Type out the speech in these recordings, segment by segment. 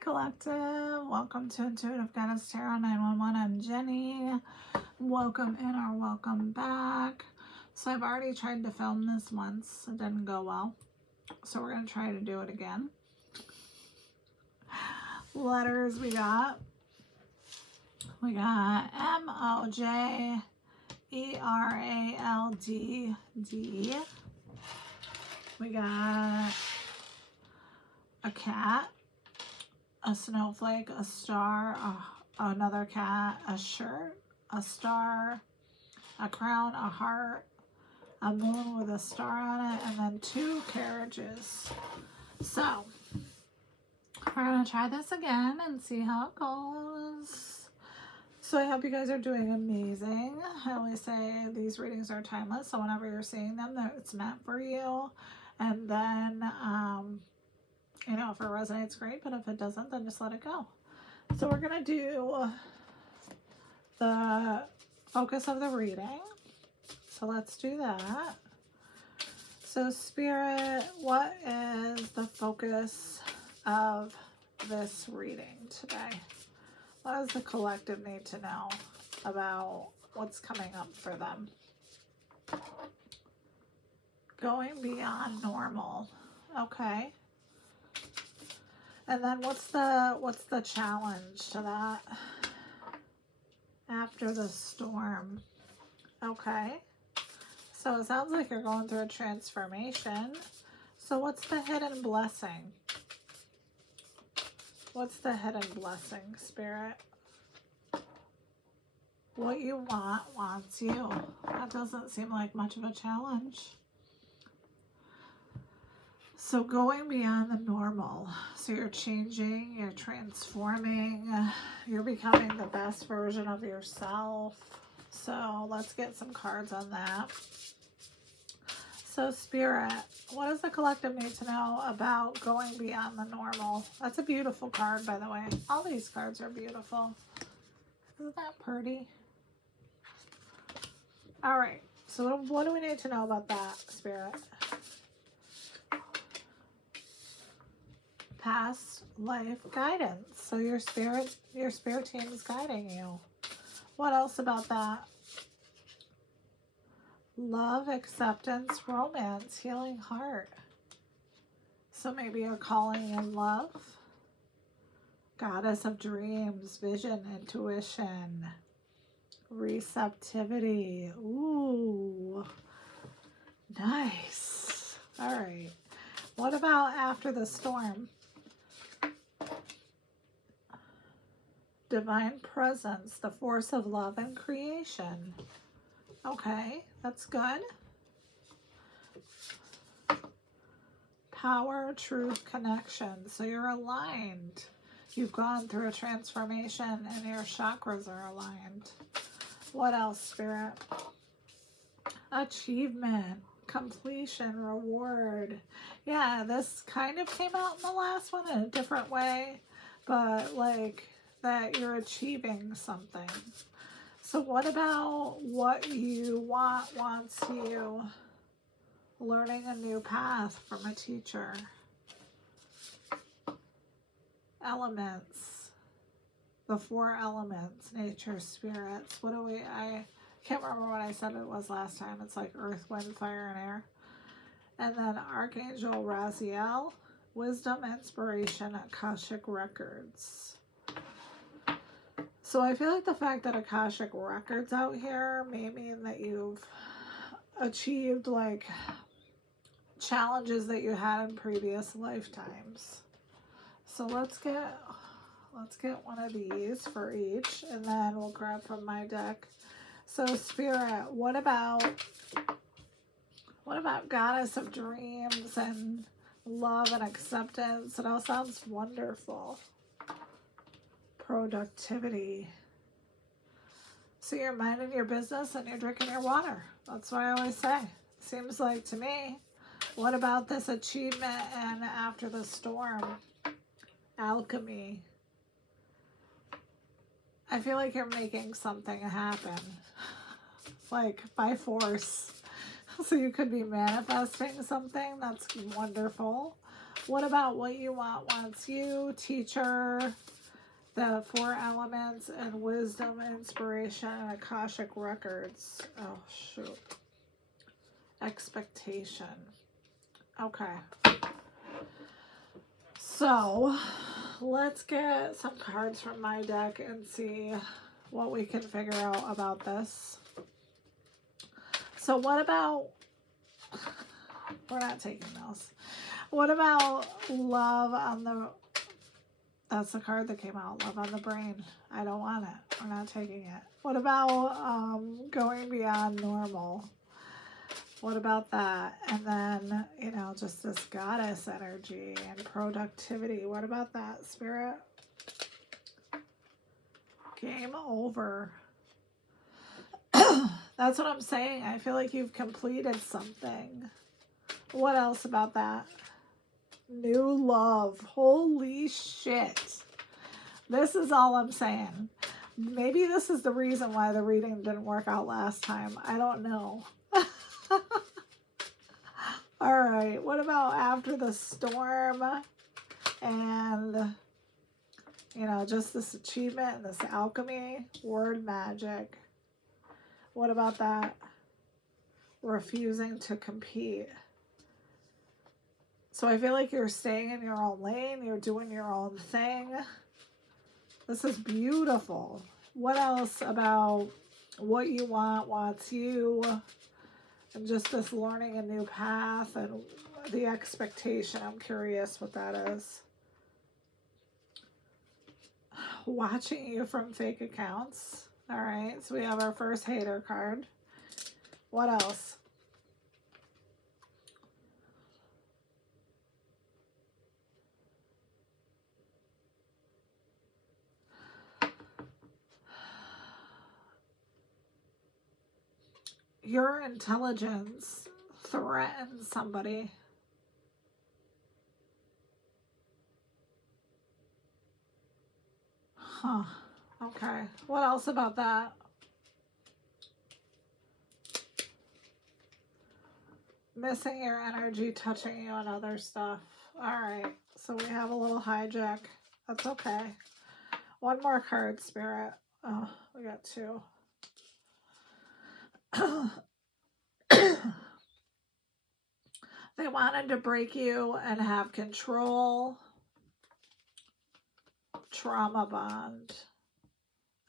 Collective. Welcome to Intuitive Goddess Tarot 911. I'm Jenny. Welcome in or welcome back. So I've already tried to film this once. It didn't go well. So we're going to try to do it again. Letters we got. We got M-O-J-E-R-A-L-D-D. We got a cat, a snowflake, a star, another cat, a shirt, a star, a crown, a heart, a moon with a star on it, and then 2 carriages. So we're going to try this again and see how it goes. So I hope you guys are doing amazing. I always say these readings are timeless, so whenever you're seeing them, it's meant for you. And then you know, if it resonates, great, but if it doesn't, then just let it go. So we're going to do the focus of the reading. So let's do that. So Spirit, what is the focus of this reading today? What does the collective need to know about what's coming up for them? Going beyond normal. Okay. And then what's the challenge to that? After the storm. Okay. So it sounds like you're going through a transformation. So what's the hidden blessing? What's the hidden blessing, Spirit? What you want wants you. That doesn't seem like much of a challenge. So going beyond the normal. So you're changing, you're transforming, you're becoming the best version of yourself. So let's get some cards on that. So Spirit, what does the collective need to know about going beyond the normal? That's a beautiful card, by the way. All these cards are beautiful. Isn't that pretty? All right. So what do we need to know about that, Spirit? Past life guidance. So your spirit team is guiding you. What else about that? Love, acceptance, romance, healing heart. So maybe you're calling in love. Goddess of dreams, vision, intuition, receptivity. Ooh, nice. All right. What about after the storm? Divine presence, the force of love and creation. Okay, that's good. Power, truth, connection. So you're aligned. You've gone through a transformation and your chakras are aligned. What else, Spirit? Achievement, completion, reward. Yeah, this kind of came out in the last one in a different way, but like that you're achieving something. So what about what you wants you? Learning a new path from a teacher. Elements. The 4 elements, nature, spirits. What do we, I can't remember what I said it was last time. It's like earth, wind, fire, and air. And then Archangel Raziel, wisdom, inspiration, Akashic records. So I feel like the fact that Akashic records out here may mean that you've achieved like challenges that you had in previous lifetimes. So let's get one of these for each, and then we'll grab from my deck. So Spirit, what about Goddess of dreams and love and acceptance? It all sounds wonderful. Productivity. So you're minding your business and you're drinking your water. That's what I always say. Seems like to me. What about this achievement and after the storm? Alchemy. I feel like you're making something happen. Like by force. So you could be manifesting something. That's wonderful. What about what you want wants you? Teacher, the 4 elements, and wisdom, inspiration, and Akashic records. Oh, shoot. Expectation. Okay. So, let's get some cards from my deck and see what we can figure out about this. So what about, we're not taking those. What about love on the, that's the card that came out, love on the brain. I don't want it. We're not taking it. What about going beyond normal? What about that? And then, you know, just this goddess energy and productivity. What about that, Spirit? Game over. That's what I'm saying. I feel like you've completed something. What else about that? New love. Holy shit. This is all I'm saying. Maybe this is the reason why the reading didn't work out last time. I don't know. All right. What about after the storm and, you know, just this achievement and this alchemy? Word magic. What about that? Refusing to compete. So I feel like you're staying in your own lane. You're doing your own thing. This is beautiful. What else about what you want wants you? And just this learning a new path and the expectation. I'm curious what that is. Watching you from fake accounts. All right, so we have our first hater card. What else? Your intelligence threatens somebody. Huh. Okay. What else about that? Missing your energy, touching you, and other stuff. All right. So we have a little hijack. That's okay. One more card, Spirit. Oh, we got 2. They wanted to break you and have control. Trauma bond.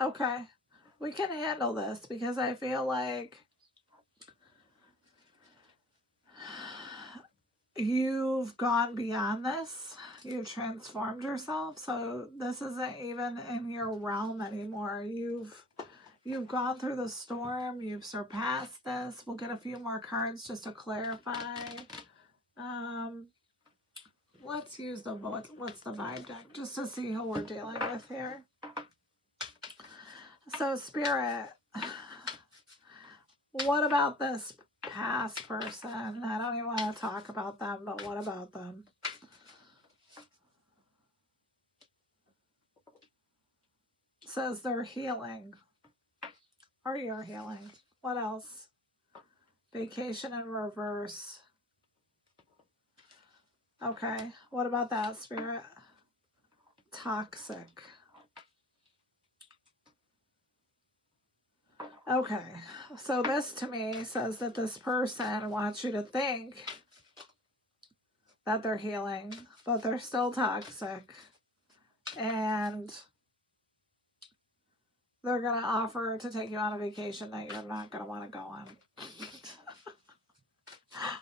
Okay. We can handle this because I feel like you've gone beyond this. You've transformed yourself. So this isn't even in your realm anymore. You've gone through the storm. You've surpassed this. We'll get a few more cards just to clarify. Let's use the, what's the vibe deck just to see who we're dealing with here. So Spirit, what about this past person? I don't even want to talk about them, but what about them? It says they're healing. Or you're healing. What else? Vacation in reverse. Okay. What about that, Spirit? Toxic. Okay. So this to me says that this person wants you to think that they're healing, but they're still toxic. And they're going to offer to take you on a vacation that you're not going to want to go on.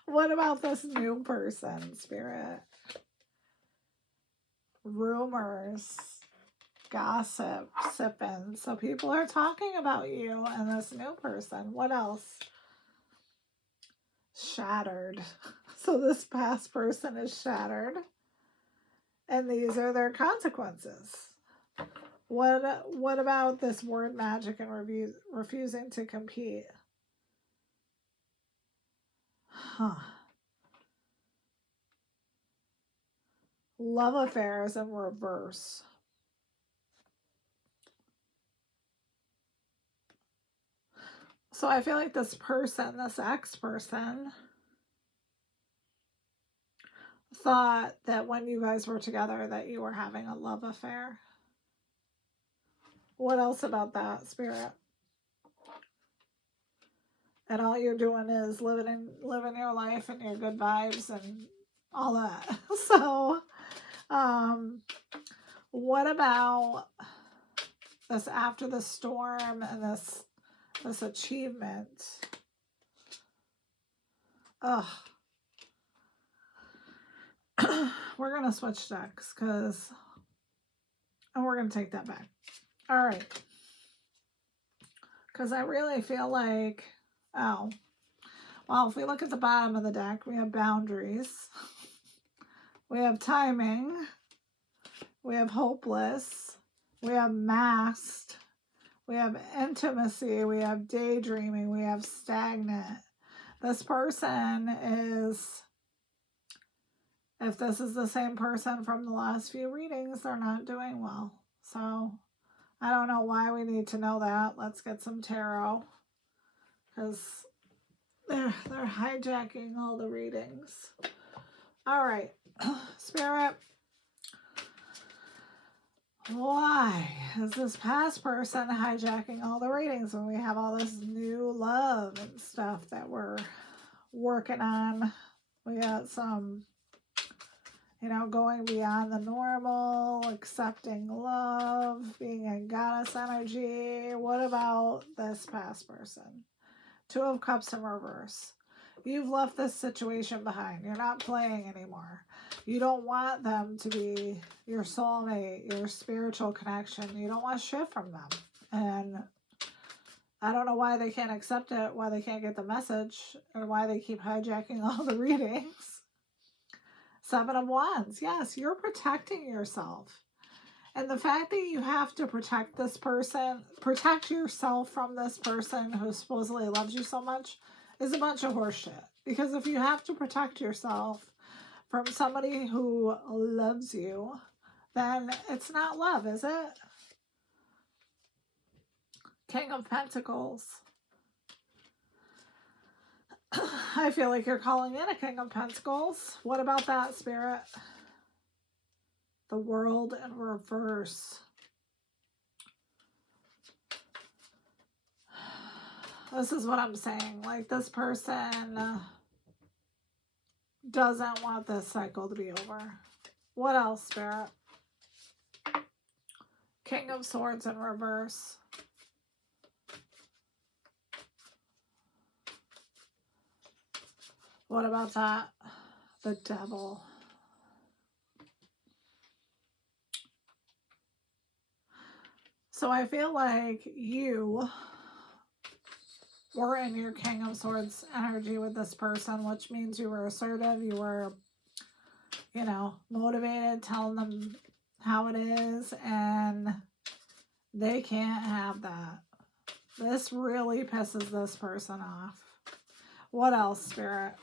What about this new person, Spirit? Rumors, gossip, sipping. So people are talking about you and this new person. What else? Shattered. So this past person is shattered. And these are their consequences. What about this word magic and refusing to compete? Huh. Love affairs in reverse. So I feel like this person, this ex-person, thought that when you guys were together that you were having a love affair. What else about that, Spirit? And all you're doing is living your life and your good vibes and all that. So, what about this after the storm and this achievement? Ugh. We're gonna switch decks and we're gonna take that back. All right. Because I really feel like, oh, well, if we look at the bottom of the deck, we have boundaries, we have timing, we have hopeless, we have masked, we have intimacy, we have daydreaming, we have stagnant. This person is, if this is the same person from the last few readings, they're not doing well. So I don't know why we need to know that. Let's get some tarot, because they're hijacking all the readings. All right, Spirit, why is this past person hijacking all the readings when we have all this new love and stuff that we're working on? We got some, going beyond the normal, accepting love, being in goddess energy. What about this past person? Two of Cups in reverse. You've left this situation behind. You're not playing anymore. You don't want them to be your soulmate, your spiritual connection. You don't want shit from them. And I don't know why they can't accept it, why they can't get the message, or why they keep hijacking all the readings. Seven of Wands. Yes, you're protecting yourself. And the fact that you have to protect this person, protect yourself from this person who supposedly loves you so much, is a bunch of horseshit. Because if you have to protect yourself from somebody who loves you, then it's not love, is it? King of Pentacles. I feel like you're calling in a King of Pentacles. What about that, Spirit? The World in reverse. This is what I'm saying. Like, this person doesn't want this cycle to be over. What else, Spirit? King of Swords in reverse. What about that? The Devil. So I feel like you were in your King of Swords energy with this person, which means you were assertive, you were, motivated, telling them how it is, and they can't have that. This really pisses this person off. What else, Spirit?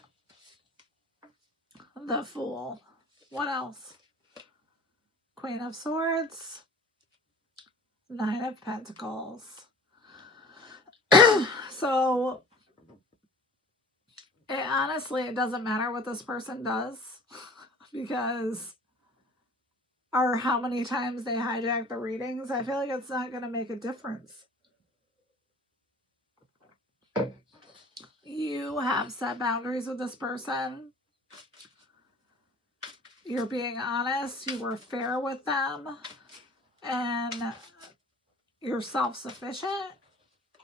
The Fool. What else? Queen of Swords. Nine of Pentacles. So, honestly, it doesn't matter what this person does because, or how many times they hijack the readings. I feel like it's not going to make a difference. You have set boundaries with this person. You're being honest. You were fair with them. And you're self-sufficient.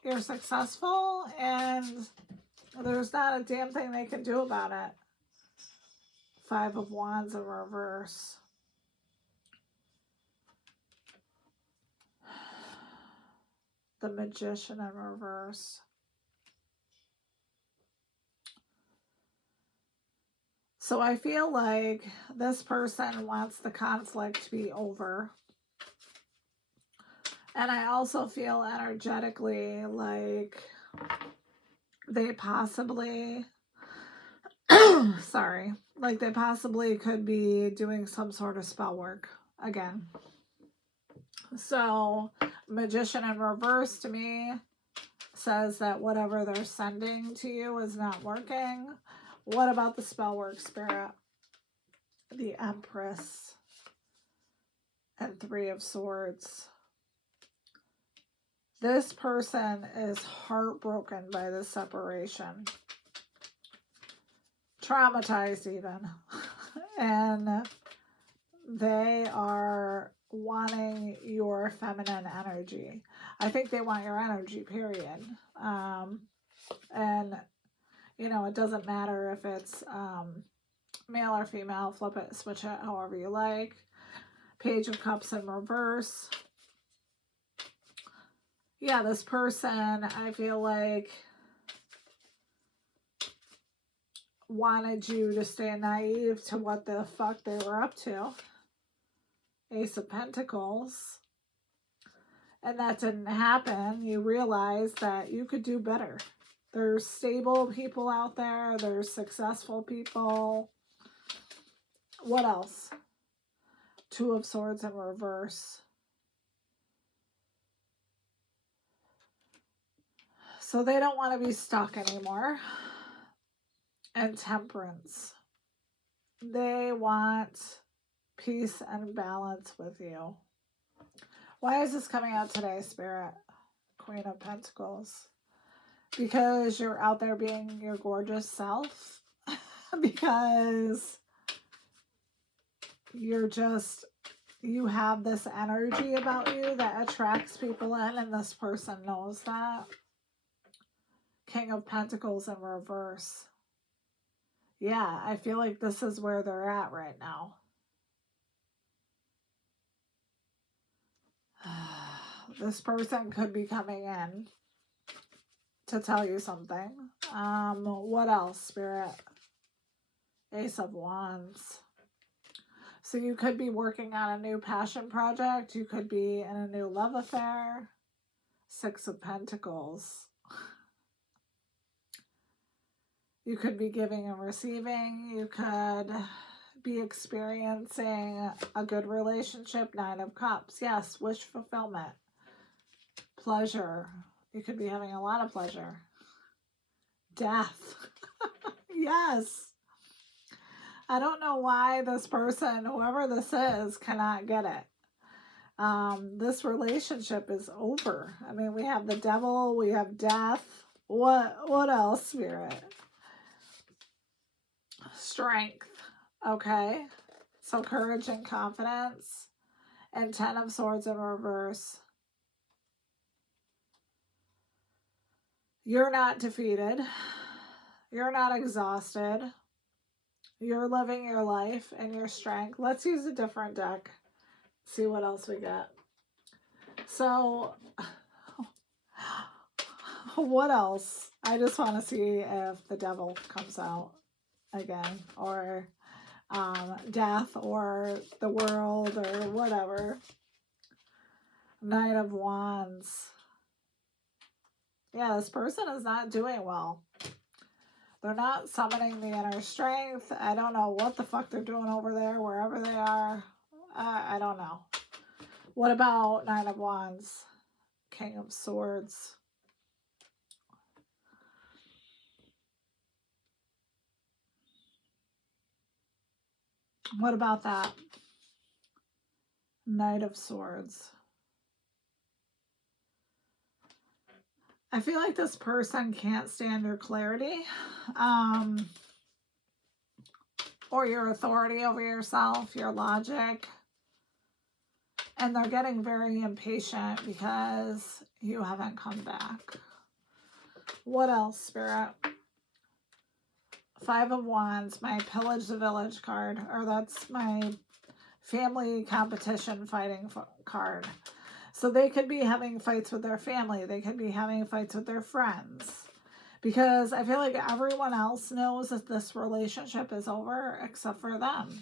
You're successful. And there's not a damn thing they can do about it. Five of Wands in reverse. The Magician in reverse. So I feel like this person wants the conflict to be over. And I also feel energetically like they possibly, like they possibly could be doing some sort of spell work again. So Magician in reverse to me says that whatever they're sending to you is not working. What about the spell work, Spirit? the Empress, and Three of Swords. This person is heartbroken by this separation. Traumatized even. And they are wanting your feminine energy. I think they want your energy, period. And, you know, it doesn't matter if it's male or female. Flip it, switch it however you like. Page of Cups in reverse. Yeah, this person, I feel like, wanted you to stay naive to what the fuck they were up to. Ace of Pentacles. And that didn't happen. You realize that you could do better. There's stable people out there. There's successful people. What else? Two of Swords in reverse. So they don't want to be stuck anymore. And Temperance. They want peace and balance with you. Why is this coming out today, Spirit? Queen of Pentacles. Because you're out there being your gorgeous self. Because you're just, you have this energy about you that attracts people in, and this person knows that. King of Pentacles in reverse. Yeah, I feel like this is where they're at right now. This person could be coming in to tell you something. What else, Spirit? Ace of Wands. So you could be working on a new passion project. You could be in a new love affair. Six of Pentacles. You could be giving and receiving. You could be experiencing a good relationship. Nine of Cups. Yes, wish fulfillment. Pleasure. You could be having a lot of pleasure. Death. Yes. I don't know why this person, whoever this is, cannot get it. This relationship is over. I mean, we have the Devil, we have death. What else, Spirit? Strength. Okay. So courage and confidence. And Ten of Swords in reverse. You're not defeated. You're not exhausted. You're living your life and your strength. Let's use a different deck. See what else we get. So, what else? I just want to see if the Devil comes out again. Or death or the world or whatever. Knight of Wands. Yeah, this person is not doing well. They're not summoning the inner strength. I don't know what the fuck they're doing over there, wherever they are. I don't know. What about Nine of Wands? King of Swords. What about that? Knight of Swords. I feel like this person can't stand your clarity. Or your authority over yourself, your logic. And they're getting very impatient because you haven't come back. What else, Spirit? Five of Wands, my Pillage the Village card. Or that's my family competition fighting card. So they could be having fights with their family. They could be having fights with their friends. Because I feel like everyone else knows that this relationship is over except for them.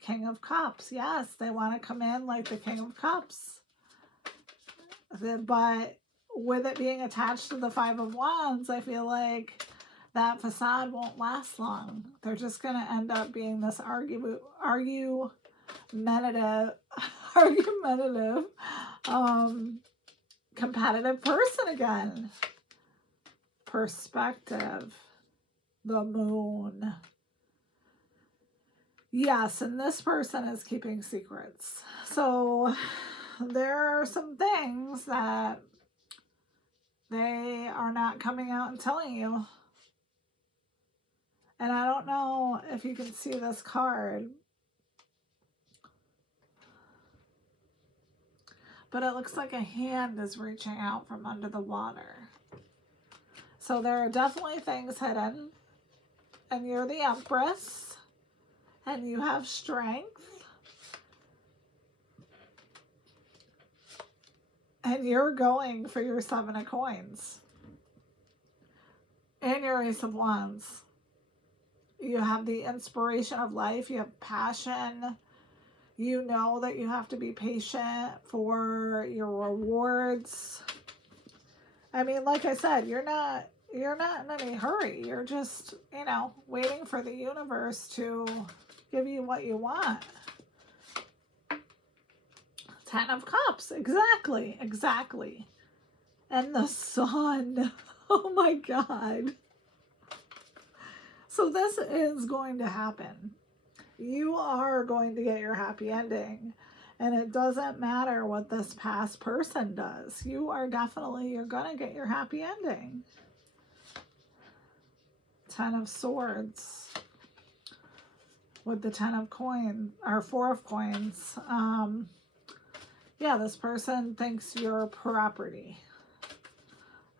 King of Cups. Yes, they want to come in like the King of Cups. But with it being attached to the Five of Wands, I feel like that facade won't last long. They're just going to end up being this argumentative, competitive person again. Perspective. The Moon. Yes, and this person is keeping secrets. So there are some things that they are not coming out and telling you. And I don't know if you can see this card, but it looks like a hand is reaching out from under the water. So there are definitely things hidden, and you're the Empress, and you have strength, and you're going for your 7 of coins and your Ace of Wands. You have the inspiration of life. You have passion. You know that you have to be patient for your rewards. I mean, like I said, you're not in any hurry. You're just, waiting for the universe to give you what you want. 10 of Cups. Exactly. And the Sun. Oh my God. So this is going to happen. You are going to get your happy ending. And it doesn't matter what this past person does. You're going to get your happy ending. 10 of Swords. With the 10 of coins, or 4 of coins. Yeah, this person thinks you're property.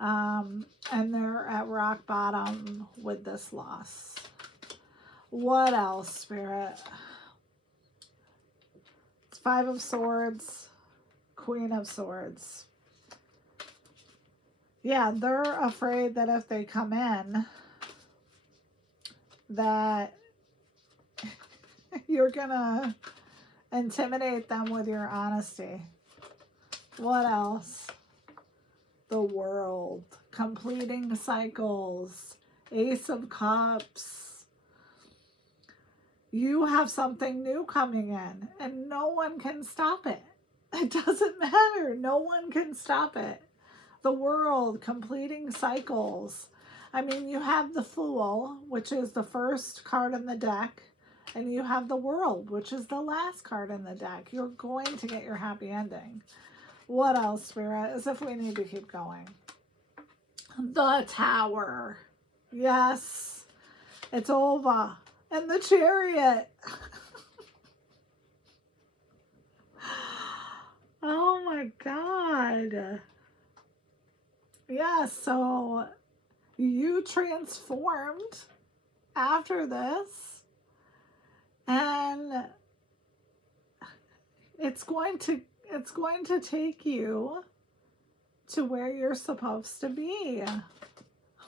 And they're at rock bottom with this loss. What else, Spirit? It's 5 of Swords, Queen of Swords. Yeah, they're afraid that if they come in, that you're gonna intimidate them with your honesty. What else? The World, completing cycles, Ace of Cups. You have something new coming in, and no one can stop it. It doesn't matter. No one can stop it. The World, completing cycles. I mean, you have the Fool, which is the first card in the deck, and you have the World, which is the last card in the deck. You're going to get your happy ending. What else, Spirit? As if we need to keep going. The Tower. Yes. It's over. And the Chariot. Oh my God. Yeah, so you transformed after this. And it's going to take you to where you're supposed to be.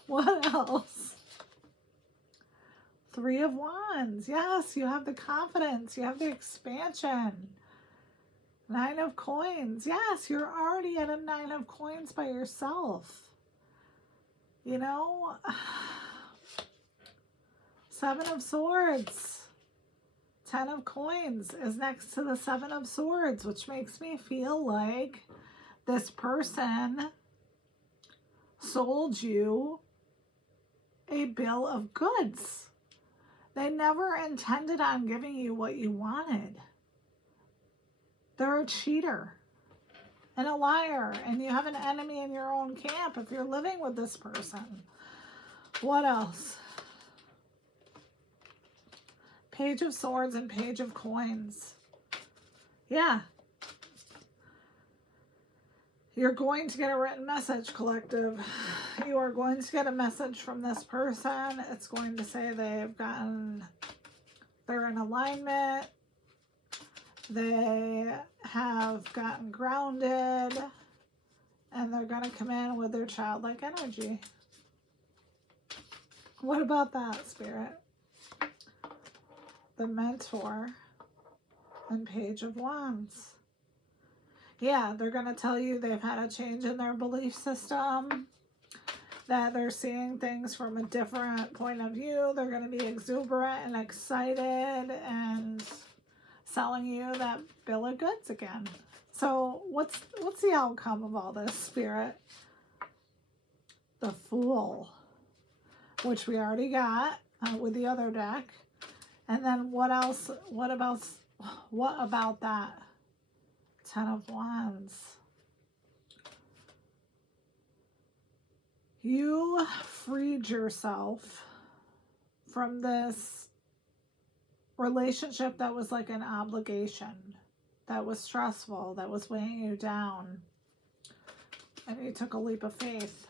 What else? 3 of Wands. Yes, you have the confidence. You have the expansion. 9 of Coins. Yes, you're already at a 9 of Coins by yourself. 7 of Swords. 10 of Coins is next to the 7 of Swords, which makes me feel like this person sold you a bill of goods. They never intended on giving you what you wanted. They're a cheater and a liar, and you have an enemy in your own camp if you're living with this person. What else? Page of Swords and Page of Coins. Yeah. You're going to get a written message, collective. You are going to get a message from this person. It's going to say they're in alignment. They have gotten grounded. And they're going to come in with their childlike energy. What about that, Spirit? The Mentor and Page of Wands. Yeah, they're going to tell you they've had a change in their belief system, that they're seeing things from a different point of view. They're going to be exuberant and excited and selling you that bill of goods again. So what's the outcome of all this, Spirit? The Fool, which we already got with the other deck. And then what else? What about that? 10 of Wands. You freed yourself from this relationship that was like an obligation, that was stressful, that was weighing you down. And you took a leap of faith.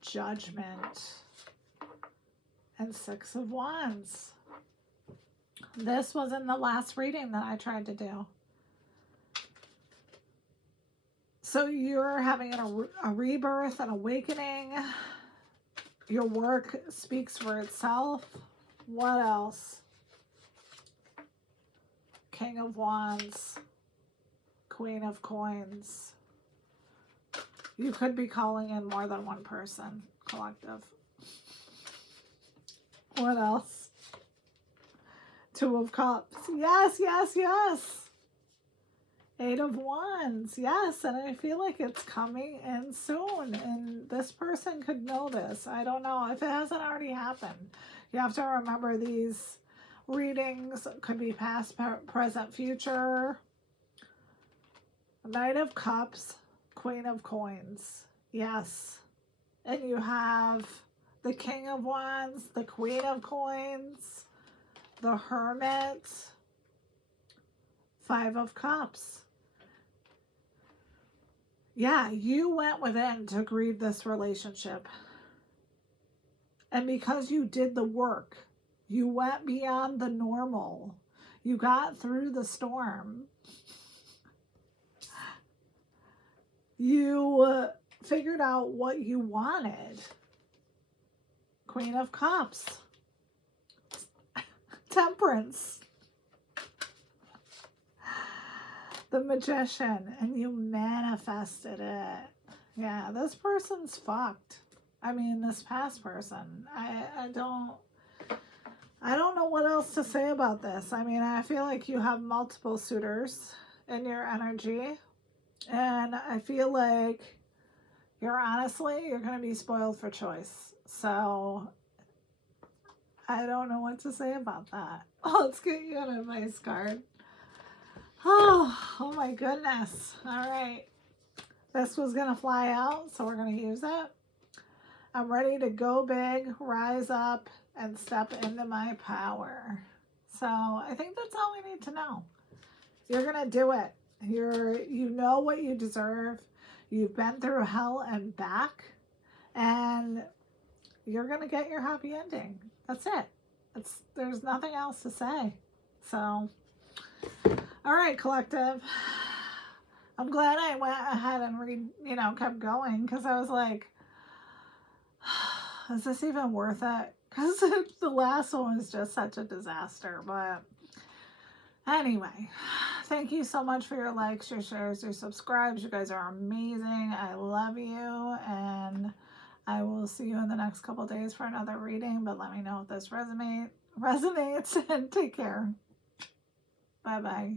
Judgment. And 6 of Wands. This was in the last reading that I tried to do. So you're having a rebirth, an awakening. Your work speaks for itself. What else? King of Wands. Queen of Coins. You could be calling in more than one person, collective. What else? 2 of Cups. Yes, yes, yes. 8 of Wands. Yes, and I feel like it's coming in soon. And this person could know this. I don't know if it hasn't already happened. You have to remember these readings could be past, present, future. Knight of Cups. Queen of Coins. Yes. And you have the King of Wands, the Queen of Coins, the Hermit, 5 of Cups. Yeah, you went within to grieve this relationship. And because you did the work, you went beyond the normal. You got through the storm. You figured out what you wanted. Queen of Cups. Temperance. The Magician. And you manifested it. Yeah, this person's fucked. I mean, this past person. I don't know what else to say about this. I mean, I feel like you have multiple suitors in your energy. And I feel like you're going to be spoiled for choice. So I don't know what to say about that. Oh, let's get you an advice card. Oh my goodness. All right. This was going to fly out, so we're going to use it. I'm ready to go big, rise up, and step into my power. So I think that's all we need to know. You're going to do it. You know what you deserve. You've been through hell and back, and you're going to get your happy ending. That's it. There's nothing else to say. So, all right, collective. I'm glad I went ahead and kept going, because I was like, is this even worth it? Because the last one was just such a disaster. But anyway, thank you so much for your likes, your shares, your subscribes. You guys are amazing. I love you. And I will see you in the next couple days for another reading. But let me know if this resonates. And take care. Bye-bye.